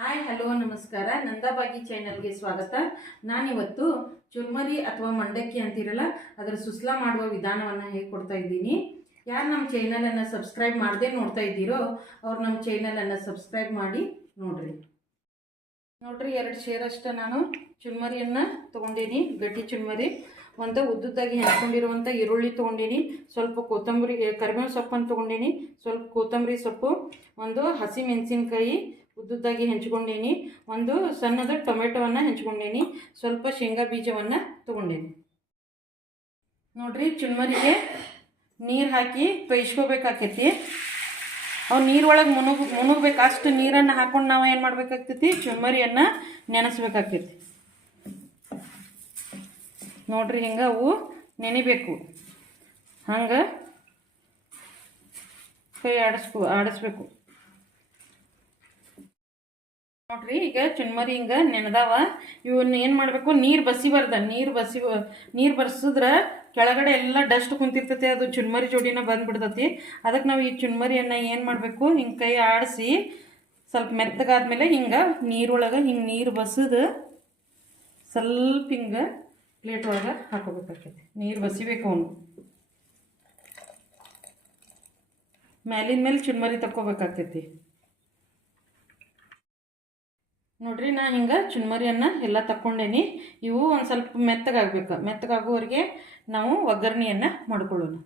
Hi, hello, ನಮಸ್ಕಾರ. ನಂದಾಬಾಗಿ ಚಾನೆಲ್ಗೆ ಸ್ವಾಗತ. ನಾನಿವತ್ತು ಚುರ್ಮರಿ ಅಥವಾ ಮಂಡಕ್ಕಿ ಅಂತಿರಲ್ಲ, ಅದರ ಸುಸ್ಲಾ ಮಾಡುವ ವಿಧಾನವನ್ನು ಹೇಗೆ ಕೊಡ್ತಾ ಇದ್ದೀನಿ. ಯಾರು ನಮ್ಮ ಚಾನಲನ್ನು ಸಬ್ಸ್ಕ್ರೈಬ್ ಮಾಡದೆ ನೋಡ್ತಾ ಇದ್ದೀರೋ, ಅವ್ರು ನಮ್ಮ ಚೈನಲನ್ನು ಸಬ್ಸ್ಕ್ರೈಬ್ ಮಾಡಿ ನೋಡ್ರಿ. ನೋಡ್ರಿ, ಎರಡು ಶೇರಷ್ಟು ನಾನು ಚುರ್ಮರಿಯನ್ನು ತೊಗೊಂಡೀನಿ, ಗಟ್ಟಿ ಚುರ್ಮರಿ. ಒಂದು ಉದ್ದುದ್ದಾಗಿ ಹೆಚ್ಕೊಂಡಿರುವಂಥ ಈರುಳ್ಳಿ ತೊಗೊಂಡೀನಿ, ಸ್ವಲ್ಪ ಕೊತ್ತಂಬರಿ ಕರಿಬೇವು ಸೊಪ್ಪನ್ನು ತೊಗೊಂಡೀನಿ, ಸ್ವಲ್ಪ ಕೊತ್ತಂಬರಿ ಸೊಪ್ಪು, ಒಂದು ಹಸಿ ಮೆಣಸಿನ್ಕಾಯಿ ಉದ್ದುದ್ದಾಗಿ ಹೆಂಚ್ಕೊಂಡೀನಿ. ಒಂದು ಸಣ್ಣದ ಟೊಮೆಟೊವನ್ನು ಹೆಂಚ್ಕೊಂಡೀನಿ. ಸ್ವಲ್ಪ ಶೇಂಗಾ ಬೀಜವನ್ನು ತೊಗೊಂಡೇನಿ. ನೋಡ್ರಿ ಚುಣ್ಮರಿಗೆ ನೀರು ಹಾಕಿ ತೊಯ್ಸ್ಕೋಬೇಕಾಕೈತಿ ಅವು ನೀರೊಳಗೆ ಮುನುಗ್, ಮುನುಗ್ಬೇಕು. ಅಷ್ಟು ನೀರನ್ನು ಹಾಕೊಂಡು ನಾವು ಏನು ಮಾಡಬೇಕಾಗ್ತೈತಿ? ಚುಮ್ಮರಿಯನ್ನು ನೆನೆಸ್ಬೇಕಾಗ್ತೈತಿ ನೋಡ್ರಿ ಹಿಂಗೆ ಅವು ನೆನಿಬೇಕು. ಹಂಗೆ ಕೈ ಆಡಿಸ್ಕೊ, ಆಡಿಸ್ಬೇಕು. ನೋಡ್ರಿ, ಈಗ ಚುನ್ಮರಿ ಹಿಂಗ ನೆನೆದಾವ. ಇವನ್ನ ಏನು ಮಾಡಬೇಕು? ನೀರು ಬಸಿಬಾರ್ದ ನೀರು ಬಸಿ ನೀರು ಬರ್ಸಿದ್ರೆ ಕೆಳಗಡೆ ಎಲ್ಲ ಡಸ್ಟ್ ಕುಂತಿರ್ತೈತಿ, ಅದು ಚುನ್ಮರಿ ಜೋಡಿನ ಬಂದ್ಬಿಡ್ತೈತಿ. ಅದಕ್ಕೆ ನಾವು ಈ ಚುನ್ಮರಿಯನ್ನು ಏನು ಮಾಡಬೇಕು? ಹಿಂಗೆ ಕೈ ಆಡಿಸಿ ಸ್ವಲ್ಪ ಮೆತ್ತಗಾದ್ಮೇಲೆ ಹಿಂಗೆ ನೀರೊಳಗೆ ಹಿಂಗೆ ನೀರು ಬಸಿದು ಸ್ವಲ್ಪ ಹಿಂಗೆ ಪ್ಲೇಟ್ ಒಳಗೆ ಹಾಕೋಬೇಕಾಗ್ತೈತಿ ನೀರು ಬಸಿಬೇಕು ಅವನು. ಮ್ಯಾಲಿನ ಮೇಲೆ ಚುನ್ಮರಿ ತಕ್ಕೋಬೇಕಾಗ್ತೈತಿ ನೋಡ್ರಿ, ನಾ ಹಿಂಗೆ ಚುನ್ಮರಿಯನ್ನು ಎಲ್ಲ ತಕ್ಕೊಂಡೇನಿ. ಇವು ಒಂದು ಸ್ವಲ್ಪ ಮೆತ್ತಗಾಗ್ಬೇಕು. ಮೆತ್ತಗಾಗುವವರೆಗೆ ನಾವು ಒಗ್ಗರಣೆಯನ್ನು ಮಾಡ್ಕೊಳ್ಳೋಣ.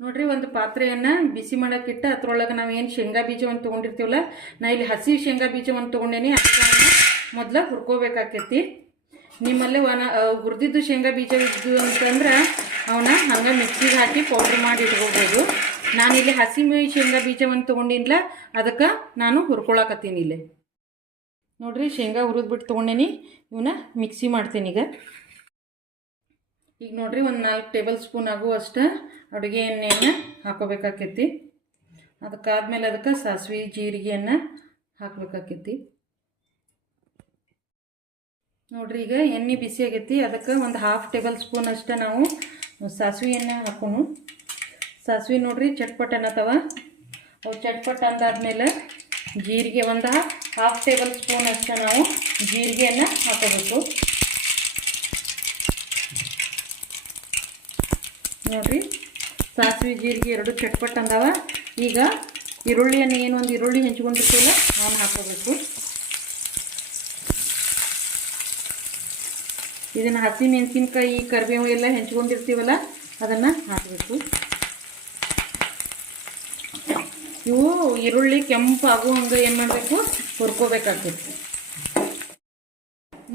ನೋಡ್ರಿ, ಒಂದು ಪಾತ್ರೆಯನ್ನು ಬಿಸಿ ಮಾಡೋಕ್ಕಿಟ್ಟು ಅದರೊಳಗೆ ನಾವು ಏನು ಶೇಂಗಾ ಬೀಜವನ್ನು ತೊಗೊಂಡಿರ್ತೀವಲ್ಲ, ನಾ ಇಲ್ಲಿ ಹಸಿ ಶೇಂಗಾ ಬೀಜವನ್ನು ತೊಗೊಂಡೇನಿ, ಅದನ್ನು ಮೊದಲು ಹುರ್ಕೋಬೇಕಾಕೈತಿ. ನಿಮ್ಮಲ್ಲಿ ಒಣ ಹುರಿದಿದ್ದು ಶೇಂಗಾ ಬೀಜ ಇದ್ದು ಅಂತಂದ್ರೆ ಅವನ್ನ ಹಂಗೆ ಮಿಕ್ಸಿಗೆ ಹಾಕಿ ಪೌಡ್ರ್ ಮಾಡಿ ಇಟ್ಕೋಬೋದು. ನಾನಿಲ್ಲಿ ಹಸಿ ಮೇ- ಶೇಂಗಾ ಬೀಜವನ್ನು ತೊಗೊಂಡಿಲ್ಲ ಅದಕ್ಕೆ ನಾನು ಹುರ್ಕೊಳಕತ್ತೀನಿ ಇಲ್ಲಿ. ನೋಡ್ರಿ, ಶೇಂಗಾ ಹುರಿದ್ಬಿಟ್ಟು ತೊಗೊಂಡೇನಿ. ಇವನ್ನ ಮಿಕ್ಸಿ ಮಾಡ್ತೀನಿ ಈಗ. ಈಗ ನೋಡ್ರಿ, ಒಂದು ನಾಲ್ಕು ಟೇಬಲ್ ಸ್ಪೂನ್ ಆಗುವಷ್ಟು ಅಡುಗೆ ಎಣ್ಣೆಯನ್ನು ಹಾಕೋಬೇಕಾಕೈತಿ. ಅದಕ್ಕಾದ್ಮೇಲೆ ಅದಕ್ಕೆ ಸಾಸಿವೆ, ಜೀರಿಗೆಯನ್ನು ಹಾಕಬೇಕಾಕೈತಿ. ನೋಡ್ರಿ, ಈಗ ಎಣ್ಣೆ ಬಿಸಿ ಆಗೈತಿ. ಅದಕ್ಕೆ ಒಂದು ಹಾಫ್ ಟೇಬಲ್ ಸ್ಪೂನ್ ಅಷ್ಟೇ ನಾವು ಸಾಸಿವೆ ಎಣ್ಣೆ ಹಾಕೋಣ. ಸಾಸಿವೆ ನೋಡ್ರಿ ಚಟ್ಪಟ್ ಅನ್ನತ್ತವ ಅವು ಚಟ್ಪಟ್ ಅಂದಾದ್ಮೇಲೆ ಜೀರಿಗೆ ಒಂದು ಹಾಫ್ ಟೇಬಲ್ ಸ್ಪೂನ್ ಅಷ್ಟೇ ನಾವು ಜೀರಿಗೆಯನ್ನು ಹಾಕೋಬೇಕು. ನೋಡ್ರಿ, ಸಾಸಿವೆ ಜೀರಿಗೆ ಎರಡು ಚಟ್ಪಟ್ ಅಂದಾವ. ಈಗ ಈರುಳ್ಳಿಯನ್ನು ಏನು ಒಂದು ಈರುಳ್ಳಿ ಹೆಂಚ್ಕೊಂಡಿರ್ತೀವಲ್ಲ ಅವನ್ನ ಹಾಕೋಬೇಕು. ಇದನ್ನು ಹಸಿ ಮೆಣಸಿನ್ಕಾಯಿ, ಕರಿಬೇವು ಎಲ್ಲ ಹೆಂಚ್ಕೊಂಡಿರ್ತೀವಲ್ಲ, ಅದನ್ನು ಹಾಕಬೇಕು. ಇವು ಈರುಳ್ಳಿ, ಕೆಂಪು ಆಗೋ ಹಂಗೆ ಏನು ಮಾಡಬೇಕು? ಹುರ್ಕೋಬೇಕಾಗ್ತೈತಿ.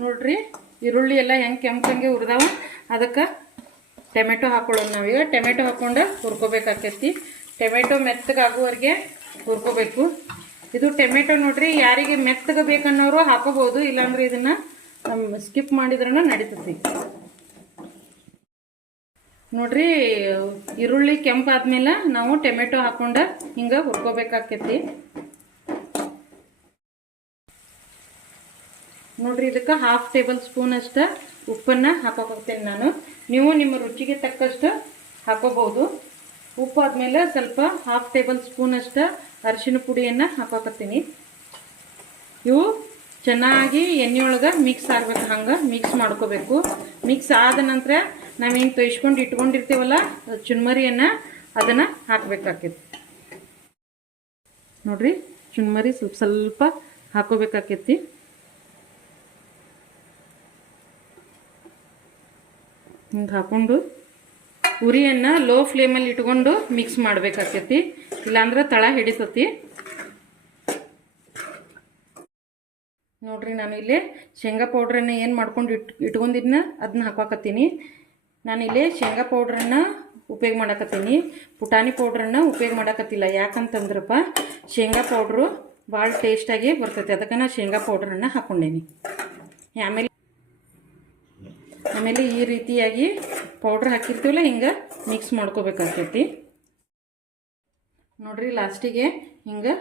ನೋಡ್ರಿ, ಈರುಳ್ಳಿ ಎಲ್ಲ ಹೆಂಗೆ ಹಂಗೆ ಹುರಿದಾವ? ಅದಕ್ಕೆ ಟೊಮೆಟೊ ಹಾಕೊಳ್ಳೋದು ನಾವೀಗ ಟೊಮೆಟೊ ಹಾಕ್ಕೊಂಡು ಹುರ್ಕೋಬೇಕಾಕೈತಿ ಟೊಮೆಟೊ ಮೆತ್ತಗಾಗುವವರೆಗೆ ಹುರ್ಕೋಬೇಕು. ಇದು ಟೊಮೆಟೊ ನೋಡ್ರಿ, ಯಾರಿಗೆ ಮೆತ್ತಗೆ ಬೇಕನ್ನೋರು ಹಾಕೋಬೋದು. ಇಲ್ಲಾಂದ್ರೆ ಇದನ್ನು ಸ್ಕಿಪ್ ಮಾಡಿದ್ರೂ ನಡೀತೈತಿ. ನೋಡ್ರಿ, ಈರುಳ್ಳಿ ಕೆಂಪಾದ್ಮೇಲೆ ನಾವು ಟೊಮೆಟೊ ಹಾಕೊಂಡ ಹಿಂಗೆ ಹುರ್ಕೋಬೇಕಾಕೈತಿ. ನೋಡ್ರಿ, ಇದಕ್ಕೆ ಹಾಫ್ ಟೇಬಲ್ ಸ್ಪೂನ್ ಅಷ್ಟು ಉಪ್ಪನ್ನು ಹಾಕೋಕೋಗ್ತೇನೆ ನಾನು. ನೀವು ನಿಮ್ಮ ರುಚಿಗೆ ತಕ್ಕಷ್ಟು ಹಾಕೋಬಹುದು. ಉಪ್ಪು ಆದಮೇಲೆ ಸ್ವಲ್ಪ ಹಾಫ್ ಟೇಬಲ್ ಸ್ಪೂನ್ ಅಷ್ಟ ಅರಿಶಿನ ಪುಡಿಯನ್ನು ಹಾಕೋಕತ್ತೀನಿ. ಇವು ಚೆನ್ನಾಗಿ ಎಣ್ಣೆಯೊಳಗೆ ಮಿಕ್ಸ್ ಆಗ್ಬೇಕು ಹಂಗೆ ಮಿಕ್ಸ್ ಮಾಡ್ಕೋಬೇಕು. ಮಿಕ್ಸ್ ಆದ ನಂತರ ನಾವೇನು ತೊಯ್ಸ್ಕೊಂಡು ಇಟ್ಕೊಂಡಿರ್ತೀವಲ್ಲ ಚುನ್ಮರಿಯನ್ನು ಅದನ್ನು ಹಾಕಬೇಕಾಕೈತಿ. ನೋಡ್ರಿ, ಚುನ್ಮರಿ ಸ್ವಲ್ಪ ಸ್ವಲ್ಪ ಹಾಕೋಬೇಕಾಕೈತಿ. ಹಿಂಗೆ ಹಾಕೊಂಡು ಉರಿಯನ್ನು ಲೋ ಫ್ಲೇಮಲ್ಲಿ ಇಟ್ಕೊಂಡು ಮಿಕ್ಸ್ ಮಾಡಬೇಕಾಕೈತಿ. ಇಲ್ಲಾಂದ್ರೆ ತಳ ಹಿಡಿತತಿ. ನೋಡ್ರಿ, ನಾನು ಇಲ್ಲಿ ಶೇಂಗಾ ಪೌಡ್ರನ್ನ ಏನು ಮಾಡ್ಕೊಂಡು ಇಟ್ ಇಟ್ಕೊಂಡಿದ್ನ ಅದನ್ನ ಹಾಕೋಕತ್ತೀನಿ ನಾನಿಲ್ಲಿ ಶೇಂಗಾ ಪೌಡ್ರನ್ನ ಉಪಯೋಗ ಮಾಡಕತ್ತೀನಿ. ಪುಟಾಣಿ ಪೌಡ್ರನ್ನ ಉಪಯೋಗ ಮಾಡಕತ್ತಿಲ್ಲ. ಯಾಕಂತಂದ್ರಪ್ಪ, ಶೇಂಗಾ ಪೌಡ್ರು ಭಾಳ ಟೇಸ್ಟಾಗಿ ಬರ್ತೈತಿ. ಅದಕ್ಕೆ ನಾನು ಶೇಂಗಾ ಪೌಡ್ರನ್ನು ಹಾಕ್ಕೊಂಡೇನಿ ಆಮೇಲೆ ಆಮೇಲೆ ಈ ರೀತಿಯಾಗಿ ಪೌಡ್ರ್ ಹಾಕಿರ್ತೀವಲ್ಲ, ಹಿಂಗೆ ಮಿಕ್ಸ್ ಮಾಡ್ಕೋಬೇಕಾಗ್ತೈತಿ. ನೋಡ್ರಿ, ಲಾಸ್ಟಿಗೆ ಹಿಂಗೆ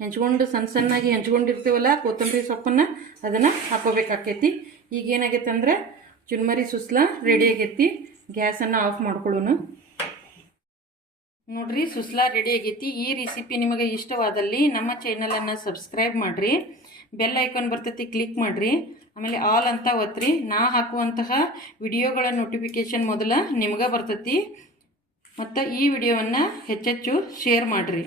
ಹೆಂಚ್ಕೊಂಡು ಸಣ್ಣ ಸಣ್ಣಾಗಿ ಹೆಂಚ್ಕೊಂಡಿರ್ತೀವಲ್ಲ ಕೊತ್ತಂಬರಿ ಸೊಪ್ಪನ್ನು ಅದನ್ನು ಹಾಕೋಬೇಕಾಕೈತಿ ಈಗ ಏನಾಗೈತೆ ಅಂದ್ರೆ ಚುನ್ಮರಿ ಸುಸ್ಲ ರೆಡಿ ಆಗೈತಿ. ಗ್ಯಾಸನ್ನು ಆಫ್ ಮಾಡ್ಕೊಳ್ಳೋಣ. ನೋಡ್ರಿ, ಸುಸ್ಲಾ ರೆಡಿ ಆಗೈತಿ. ಈ ರೆಸಿಪಿ ನಿಮಗೆ ಇಷ್ಟವಾದಲ್ಲಿ ನಮ್ಮ ಚಾನಲನ್ನು ಸಬ್ಸ್ಕ್ರೈಬ್ ಮಾಡಿರಿ. ಬೆಲ್ ಐಕಾನ್ ಬರ್ತೈತಿ ಕ್ಲಿಕ್ ಮಾಡಿರಿ. ಆಮೇಲೆ ಆಲ್ ಅಂತ ಒತ್ತಿರಿ ನಾ ಹಾಕುವಂತಹ ವಿಡಿಯೋಗಳ ನೋಟಿಫಿಕೇಶನ್ ಮೊದಲ ನಿಮ್ಗೆ ಬರ್ತೈತಿ. ಮತ್ತು ಈ ವಿಡಿಯೋವನ್ನು ಹೆಚ್ಚೆಚ್ಚು ಶೇರ್ ಮಾಡಿರಿ.